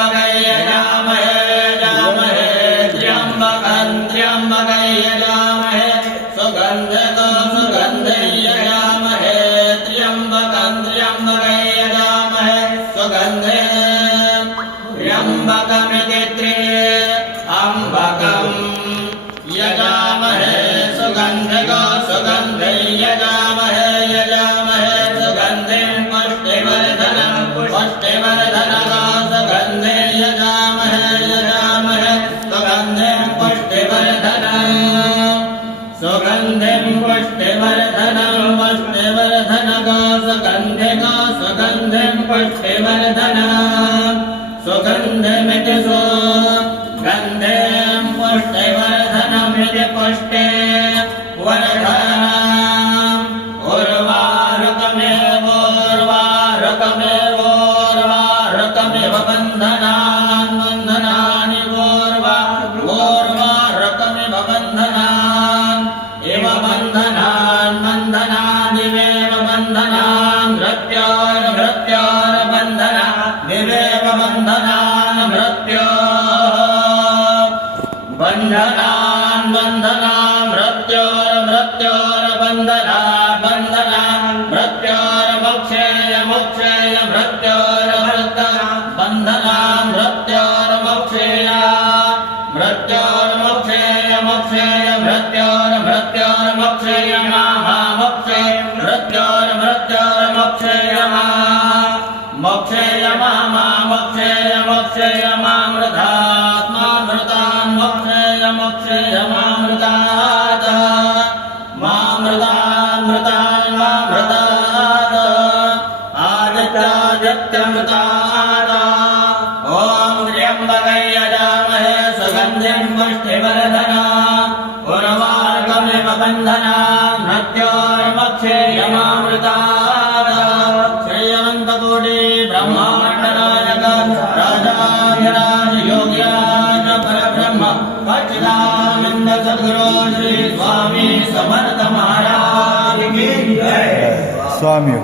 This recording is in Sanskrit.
त्र्यम्बकै यजामहे यजामहे त्र्यम्बकं त्र्यम्बकै यजामहे सुगन्धिको सुगन्धिं यजामहे त्र्यम्बकं त्र्यम्बकै यजामहे सुगन्धिं त्र्यम्बकमिति त्र्यम्बकं यजामहे सुगन्धिको सुगन्धिं यजामहे यजामहे सुगन्धिं पुष्टिवर्धनं पुष्टिवर्धनको सुगन्धिं यजामहे यजामहे सुगन्धिं पुष्टिवर्धनं सुगन्धिं पुष्टिवर्धनं पुष्टिवर्धनको सुगन्धिको सुगन्धिं पुष्टिवर्धनं सुगन्धिमिति सुगन्धिं पुष्टिवर्धनमिति पुष्टिवर्धनम् उर्वारुकमेवोर्वारुकमेवोर्वारुकमिव बन्धनान् बन्धनानि ओर्वारुकमिव बन्धनान् इव बन्धनान् बन्धनानिवेव बन्धनान् भृत्योर्भृत्योर्बन्धनानिवेव बन्धनान् भृत्यो बन्धनान् बन्धनान् भृत्योर्भृत्योर्बन्धनान् बन्धनान् भृत्योर्मोक्षेय मोक्षेय भृत्योर्भृत्यान् बन्धनान् भृत्योर्मोक्षेय भृत्योर्मोक्षेय मोक्षेय भृत्योर्भृत्योर्मोक्षेय मोक्षे भृत्योर्भृत्योर्मोक्षेय मोक्षेय मोक्षेय मोक्षेय मामृतात्मामृतान् मोक्षेय मोक्षेय मामृतात् मामृतान्मृतान् मामृतात् आदित्यादित्यमृतात् ॐ त्र्यम्बकै यजामहे सुगन्धिं पुष्टिवर्धनम् उर्वारुकमिव बन्धनान् भृत्योर्मोक्षेय मामृतात् श्रीअनन्तकोटि ब्रह्माण्डनायक राजाधिराज योग्यान परब्रह्म सच्चिदानन्द सद्गुरु श्री स्वामी समर्थ महाराज की जय। स्वामी